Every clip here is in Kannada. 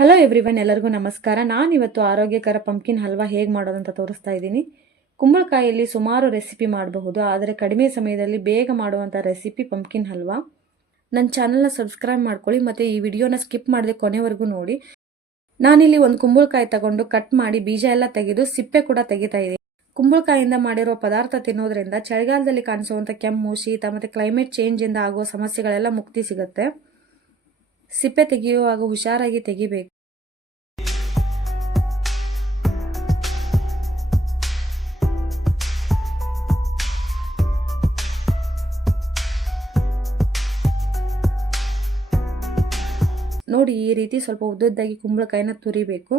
ಹಲೋ ಎವ್ರಿವನ್ ಎಲ್ಲರಿಗೂ ನಮಸ್ಕಾರ. ನಾನು ಇವತ್ತು ಆರೋಗ್ಯಕರ ಪಂಪ್ಕಿನ್ ಹಲ್ವಾ ಹೇಗೆ ಮಾಡೋದಂತ ತೋರಿಸ್ತಾ ಇದ್ದೀನಿ. ಕುಂಬಳಕಾಯಿಯಲ್ಲಿ ಸುಮಾರು ರೆಸಿಪಿ ಮಾಡಬಹುದು, ಆದರೆ ಕಡಿಮೆ ಸಮಯದಲ್ಲಿ ಬೇಗ ಮಾಡುವಂಥ ರೆಸಿಪಿ ಪಂಪ್ಕಿನ್ ಹಲ್ವಾ. ನನ್ನ ಚಾನಲ್ನ ಸಬ್ಸ್ಕ್ರೈಬ್ ಮಾಡ್ಕೊಳ್ಳಿ, ಮತ್ತು ಈ ವಿಡಿಯೋನ ಸ್ಕಿಪ್ ಮಾಡದೆ ಕೊನೆವರೆಗೂ ನೋಡಿ. ನಾನಿಲ್ಲಿ ಒಂದು ಕುಂಬಳಕಾಯಿ ತಗೊಂಡು ಕಟ್ ಮಾಡಿ ಬೀಜ ಎಲ್ಲ ತೆಗೆದು ಸಿಪ್ಪೆ ಕೂಡ ತೆಗಿತಾ ಇದ್ದೀನಿ. ಕುಂಬಳಕಾಯಿಂದ ಮಾಡಿರೋ ಪದಾರ್ಥ ತಿನ್ನೋದ್ರಿಂದ ಚಳಿಗಾಲದಲ್ಲಿ ಕಾಣಿಸುವಂಥ ಕೆಮ್ಮು, ಶೀತ ಮತ್ತು ಕ್ಲೈಮೇಟ್ ಚೇಂಜಿಂದ ಆಗುವ ಸಮಸ್ಯೆಗಳೆಲ್ಲ ಮುಕ್ತಿ ಸಿಗುತ್ತೆ. ಸಿಪ್ಪೆ ತೆಗೆಯುವಾಗ ಹುಷಾರಾಗಿ ತೆಗಿಬೇಕು. ನೋಡಿ ಈ ರೀತಿ ಸ್ವಲ್ಪ ಉದ್ದದ್ದಾಗಿ ಕುಂಬಳಕಾಯಿನ ತುರಿಬೇಕು.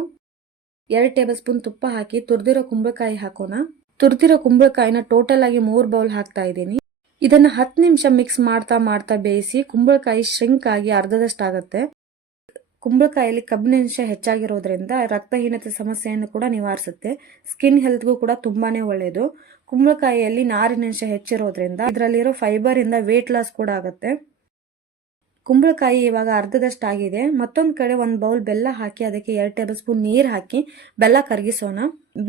ಎರಡು ಟೇಬಲ್ ಸ್ಪೂನ್ ತುಪ್ಪ ಹಾಕಿ ತುರಿದಿರೋ ಕುಂಬಳಕಾಯಿ ಹಾಕೋಣ. ತುರಿದಿರೋ ಕುಂಬಳಕಾಯಿನ ಟೋಟಲ್ ಆಗಿ ಮೂರು ಬೌಲ್ ಹಾಕ್ತಾ ಇದ್ದೀನಿ. ಇದನ್ನ ಹತ್ತು ನಿಮಿಷ ಮಿಕ್ಸ್ ಮಾಡ್ತಾ ಮಾಡ್ತಾ ಬೇಯಿಸಿ ಕುಂಬಳಕಾಯಿ ಶ್ರಿಂಕ್ ಆಗಿ ಅರ್ಧದಷ್ಟಾಗತ್ತೆ ಕುಂಬಳಕಾಯಲ್ಲಿ ಕಬ್ಬಿನಾಂಶ ಹೆಚ್ಚಾಗಿರೋದ್ರಿಂದ ರಕ್ತಹೀನತೆ ಸಮಸ್ಯೆಯನ್ನು ಕೂಡ ನಿವಾರಿಸುತ್ತೆ. ಸ್ಕಿನ್ ಹೆಲ್ತ್ಗೂ ಕೂಡ ತುಂಬಾನೇ ಒಳ್ಳೆಯದು ಕುಂಬಳಕಾಯಿಯಲ್ಲಿ ನಾರಿನಂಶ ಹೆಚ್ಚಿರೋದ್ರಿಂದ ಇದರಲ್ಲಿರೋ ಫೈಬರ್ ಇಂದ ವೇಟ್ ಲಾಸ್ ಕೂಡ ಆಗುತ್ತೆ. ಕುಂಬಳಕಾಯಿ ಇವಾಗ ಅರ್ಧದಷ್ಟಾಗಿದೆ. ಮತ್ತೊಂದು ಕಡೆ ಒಂದು ಬೌಲ್ ಬೆಲ್ಲ ಹಾಕಿ, ಅದಕ್ಕೆ ಎರಡು ಟೇಬಲ್ ಸ್ಪೂನ್ ನೀರು ಹಾಕಿ, ಬೆಲ್ಲ ಕರಗಿಸೋಣ.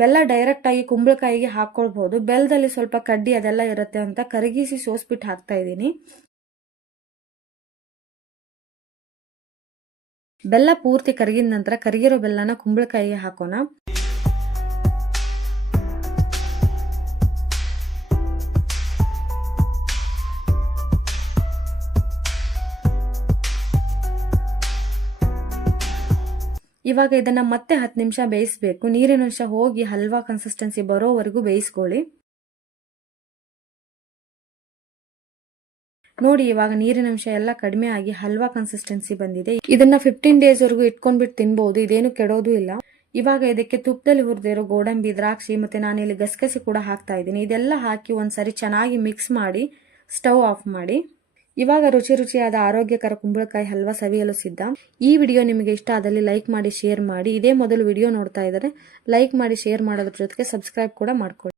ಬೆಲ್ಲ ಡೈರೆಕ್ಟ್ ಆಗಿ ಕುಂಬಳಕಾಯಿಗೆ ಹಾಕೊಳ್ಬಹುದು ಬೆಲ್ಲದಲ್ಲಿ ಸ್ವಲ್ಪ ಕಡ್ಡಿ ಅದೆಲ್ಲ ಇರುತ್ತೆ ಅಂತ ಕರಗಿಸಿ ಸೋಸ್ಬಿಟ್ಟು ಹಾಕ್ತಾ ಇದ್ದೀನಿ. ಬೆಲ್ಲ ಪೂರ್ತಿ ಕರಗಿದ ನಂತರ ಕರಗಿರೋ ಬೆಲ್ಲನ ಕುಂಬಳಕಾಯಿಗೆ ಹಾಕೋಣ. ಇವಾಗ ಇದನ್ನ ಮತ್ತೆ ಹತ್ತು ನಿಮಿಷ ಬೇಯಿಸಬೇಕು. ನೀರಿನ ಅಂಶ ಹೋಗಿ ಹಲ್ವಾ ಕನ್ಸಿಸ್ಟೆನ್ಸಿ ಬರೋವರೆಗೂ ಬೇಯಿಸ್ಕೊಳ್ಳಿ. ನೋಡಿ ಇವಾಗ ನೀರಿನ ಅಂಶ ಎಲ್ಲ ಕಡಿಮೆ ಆಗಿ ಹಲ್ವಾ ಕನ್ಸಿಸ್ಟೆನ್ಸಿ ಬಂದಿದೆ. ಇದನ್ನ ಫಿಫ್ಟೀನ್ ಡೇಸ್ ವರೆಗೂ ಇಟ್ಕೊಂಡ್ಬಿಟ್ಟು ತಿನ್ಬಹುದು ಇದೇನು ಕೆಡೋದು ಇಲ್ಲ. ಇವಾಗ ಇದಕ್ಕೆ ತುಪ್ಪದಲ್ಲಿ ಹುರಿದಿರೋ ಗೋಡಂಬಿ, ದ್ರಾಕ್ಷಿ ಮತ್ತೆ ನಾನಿಲ್ಲಿ ಗಸಗಸೆ ಕೂಡ ಹಾಕ್ತಾ ಇದ್ದೀನಿ. ಇದೆಲ್ಲ ಹಾಕಿ ಒಂದ್ಸರಿ ಚೆನ್ನಾಗಿ ಮಿಕ್ಸ್ ಮಾಡಿ ಸ್ಟವ್ ಆಫ್ ಮಾಡಿ. ಇವಾಗ ರುಚಿ ರುಚಿಯಾದ ಆರೋಗ್ಯಕರ ಕುಂಬಳಕಾಯಿ ಹಲ್ವಾ ಸವಿಯಲು ಸಿದ್ಧ. ಈ ವಿಡಿಯೋ ನಿಮಗೆ ಇಷ್ಟ ಆದಲ್ಲಿ ಲೈಕ್ ಮಾಡಿ, ಶೇರ್ ಮಾಡಿ. ಇದೇ ಮೊದಲು ವಿಡಿಯೋ ನೋಡ್ತಾ ಇದ್ದಾರೆ ಲೈಕ್ ಮಾಡಿ, ಶೇರ್ ಮಾಡೋದ್ರ ಜೊತೆಗೆ ಸಬ್ಸ್ಕ್ರೈಬ್ ಕೂಡ ಮಾಡ್ಕೊಳ್ಳಿ.